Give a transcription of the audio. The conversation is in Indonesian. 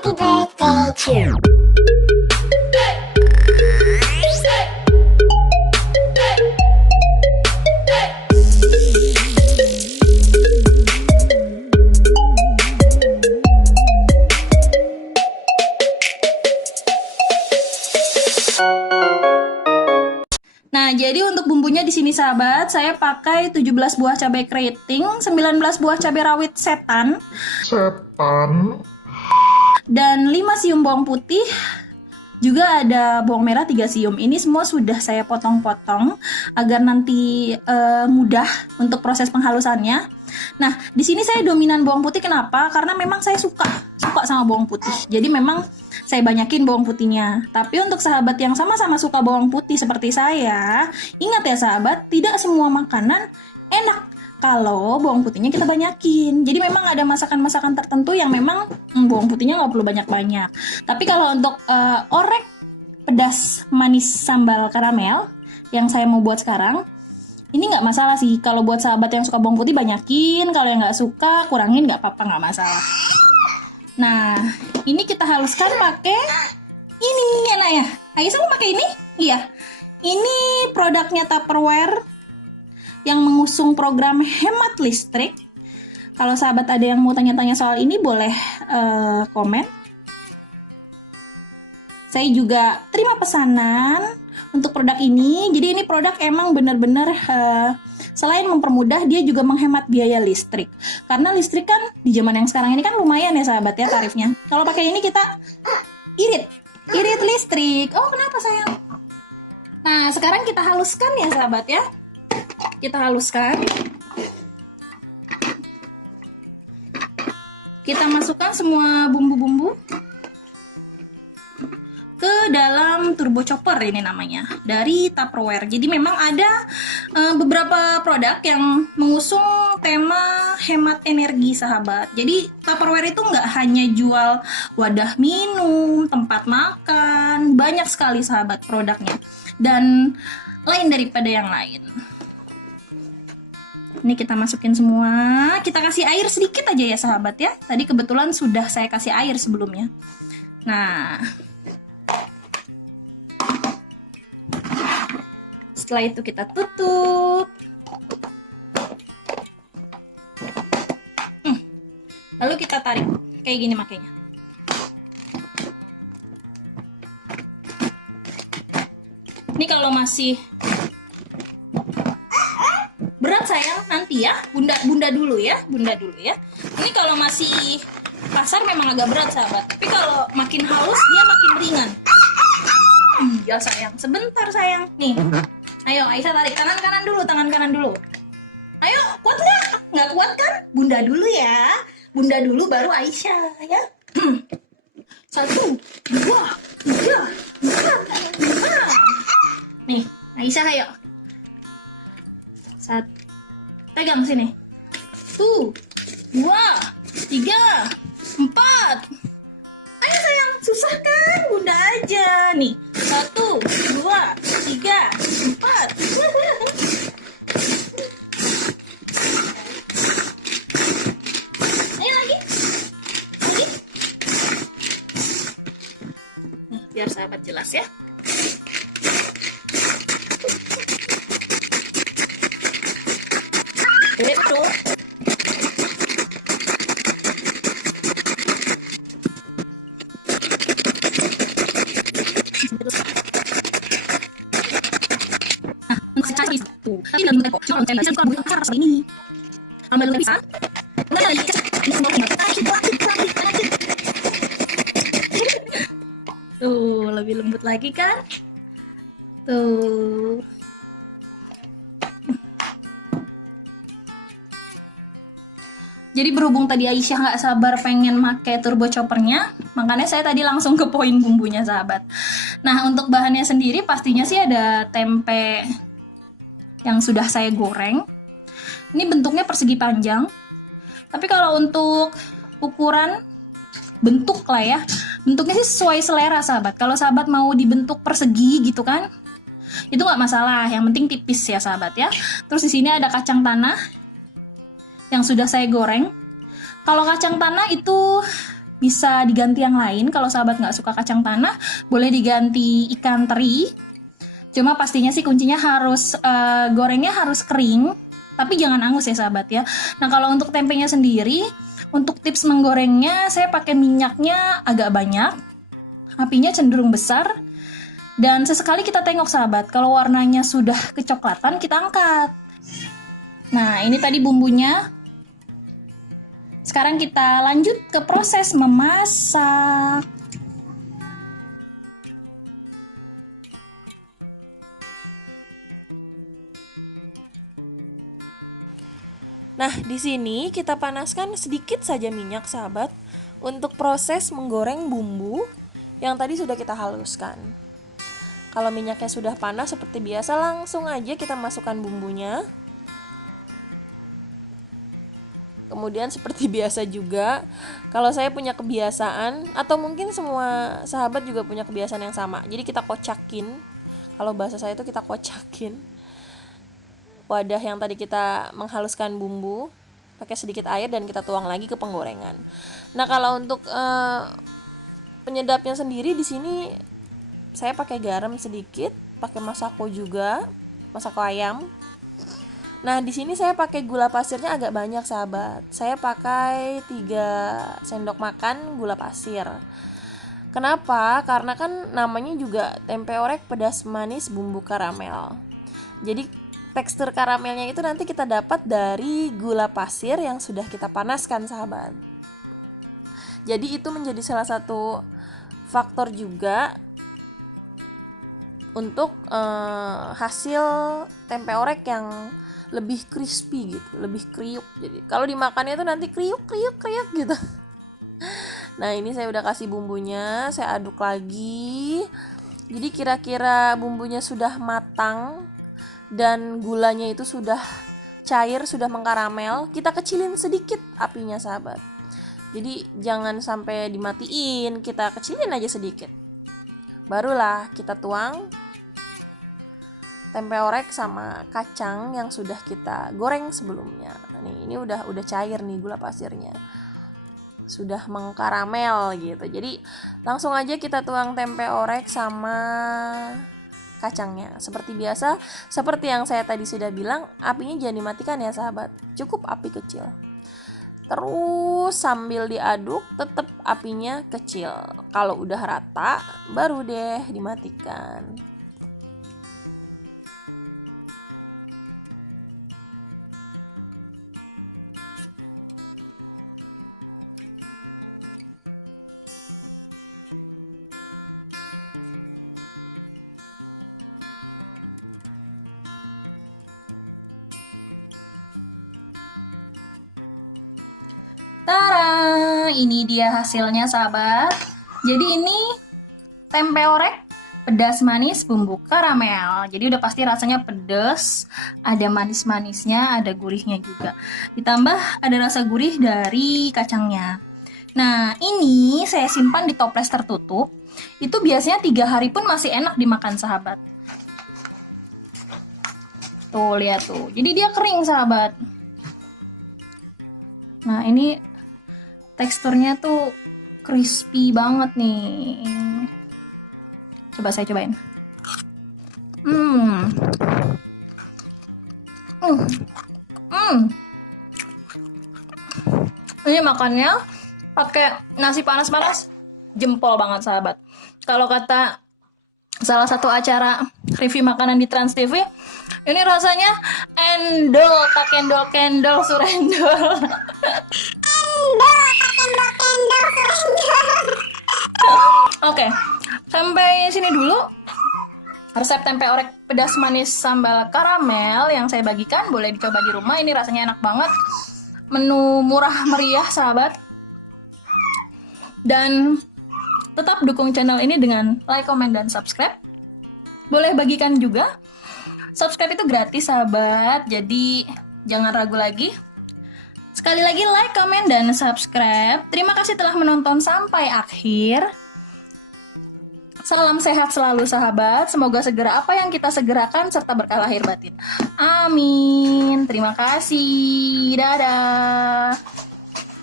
Happy birthday to Nah, jadi untuk bumbunya di sini sahabat, saya pakai 17 buah cabai keriting, 19 buah cabai rawit setan, dan 5 siung bawang putih, juga ada bawang merah 3 siung. Ini semua sudah saya potong-potong agar nanti mudah untuk proses penghalusannya. Nah, di sini saya dominan bawang putih kenapa? Karena memang saya suka sama bawang putih. Jadi memang saya banyakin bawang putihnya. Tapi untuk sahabat yang sama-sama suka bawang putih seperti saya, ingat ya sahabat, tidak semua makanan enak kalau bawang putihnya kita banyakin. Jadi memang ada masakan-masakan tertentu yang memang bawang putihnya nggak perlu banyak-banyak. Tapi kalau untuk orek pedas manis sambal karamel yang saya mau buat sekarang, ini nggak masalah sih. Kalau buat sahabat yang suka bawang putih banyakin, kalau yang nggak suka kurangin nggak apa-apa, nggak masalah. Nah, ini kita haluskan pakai ini enak ya. Aisyah mau pakai ini? Iya. Ini produknya Tupperware yang mengusung program hemat listrik. Kalau sahabat ada yang mau tanya-tanya soal ini boleh komen. Saya juga terima pesanan untuk produk ini. Jadi ini produk emang benar-benar selain mempermudah, dia juga menghemat biaya listrik. Karena listrik kan di zaman yang sekarang ini kan lumayan ya sahabat ya tarifnya. Kalau pakai ini kita irit listrik. Oh kenapa sayang? Nah sekarang kita haluskan ya sahabat ya. Kita haluskan. Kita masukkan semua bumbu-bumbu ke dalam turbo chopper, ini namanya, dari Tupperware. Jadi memang ada beberapa produk yang mengusung tema hemat energi sahabat. Jadi Tupperware itu nggak hanya jual wadah minum, tempat makan, banyak sekali sahabat produknya. Dan lain daripada yang lain. Ini kita masukin semua, kita kasih air sedikit aja ya sahabat ya. Tadi kebetulan sudah saya kasih air sebelumnya. Nah, setelah itu kita tutup. Lalu kita tarik kayak gini makanya. Ini kalau masih berat sayang nanti ya, bunda dulu ya. Ini kalau masih kasar memang agak berat sahabat. Tapi kalau makin halus dia makin ringan. Iya sayang, sebentar sayang. Nih, ayo Aisyah tarik tangan kanan dulu. Ayo, kuat nggak? Nggak kuat kan? Bunda dulu ya. Bunda dulu baru Aisyah ya. 1, 2, 3, 4, 5. Nih, Aisyah ayo. Pegang sini. 1, 2, 3, 4. Ayo sayang, susah kan? Bunda aja. Nih, 1, 2, 3, 4. Ayo lagi. Nih, biar sahabat jelas ya. Betul. Tuh, lebih lembut lagi kan? Tuh. Jadi berhubung tadi Aisyah nggak sabar pengen pakai turbo choppernya, makanya saya tadi langsung ke poin bumbunya sahabat. Nah untuk bahannya sendiri pastinya sih ada tempe yang sudah saya goreng. Ini bentuknya persegi panjang. Tapi kalau untuk ukuran bentuk lah ya, bentuknya sih sesuai selera sahabat. Kalau sahabat mau dibentuk persegi gitu kan, itu nggak masalah. Yang penting tipis ya sahabat ya. Terus di sini ada kacang tanah yang sudah saya goreng. Kalau kacang tanah itu bisa diganti yang lain. Kalau sahabat nggak suka kacang tanah, boleh diganti ikan teri. Cuma pastinya sih kuncinya harus gorengnya harus kering, tapi jangan angus ya sahabat ya. Nah kalau untuk tempenya sendiri, untuk tips menggorengnya saya pakai minyaknya agak banyak, apinya cenderung besar, dan sesekali kita tengok sahabat, kalau warnanya sudah kecoklatan kita angkat. Nah ini tadi bumbunya. Sekarang kita lanjut ke proses memasak. Nah, di sini kita panaskan sedikit saja minyak, sahabat, untuk proses menggoreng bumbu yang tadi sudah kita haluskan. Kalau minyaknya sudah panas seperti biasa, langsung aja kita masukkan bumbunya. Kemudian seperti biasa juga, kalau saya punya kebiasaan, atau mungkin semua sahabat juga punya kebiasaan yang sama, jadi kita kocakin. Kalau bahasa saya itu kita kocakin wadah yang tadi kita menghaluskan bumbu, pakai sedikit air dan kita tuang lagi ke penggorengan. Nah, kalau untuk penyedapnya sendiri di sini saya pakai garam sedikit, pakai masako juga, masako ayam. Nah, di sini saya pakai gula pasirnya agak banyak, sahabat. Saya pakai 3 sendok makan gula pasir. Kenapa? Karena kan namanya juga tempe orek pedas manis bumbu karamel. Jadi tekstur karamelnya itu nanti kita dapat dari gula pasir yang sudah kita panaskan, sahabat. Jadi itu menjadi salah satu faktor juga untuk hasil tempe orek yang lebih crispy gitu, lebih kriuk. Jadi kalau dimakannya itu nanti kriuk gitu. Nah, ini saya udah kasih bumbunya, saya aduk lagi. Jadi kira-kira bumbunya sudah matang dan gulanya itu sudah cair, sudah mengkaramel, kita kecilin sedikit apinya, sahabat. Jadi jangan sampai dimatiin, kita kecilin aja sedikit. Barulah kita tuang tempe orek sama kacang yang sudah kita goreng sebelumnya. Nih, ini udah cair nih gula pasirnya. Sudah mengkaramel gitu. Jadi langsung aja kita tuang tempe orek sama kacangnya. Seperti biasa, seperti yang saya tadi sudah bilang, apinya jangan dimatikan ya, sahabat. Cukup api kecil. Terus sambil diaduk, tetap apinya kecil. Kalau udah rata, baru deh dimatikan. Tara, ini dia hasilnya sahabat. Jadi ini tempe orek pedas manis bumbu karamel. Jadi udah pasti rasanya pedas, ada manis-manisnya, ada gurihnya juga. Ditambah ada rasa gurih dari kacangnya. Nah, ini saya simpan di toples tertutup. Itu biasanya 3 hari pun masih enak dimakan sahabat. Tuh, lihat tuh. Jadi dia kering sahabat. Nah, ini teksturnya tuh crispy banget nih. Coba saya cobain. Ini makannya pakai nasi panas-panas, jempol banget sahabat. Kalau kata salah satu acara review makanan di Trans TV, ini rasanya endol tak kendol surendol. Oke, sampai sini dulu resep tempe orek pedas manis sambal karamel yang saya bagikan. Boleh dicoba di rumah, ini rasanya enak banget. Menu murah meriah sahabat. Dan tetap dukung channel ini dengan like, comment, dan subscribe. Boleh bagikan juga. Subscribe itu gratis sahabat, jadi jangan ragu lagi. Sekali lagi like, comment, dan subscribe. Terima kasih telah menonton sampai akhir. Salam sehat selalu sahabat. Semoga segera apa yang kita segerakan serta berkah lahir batin. Amin. Terima kasih. Dadah.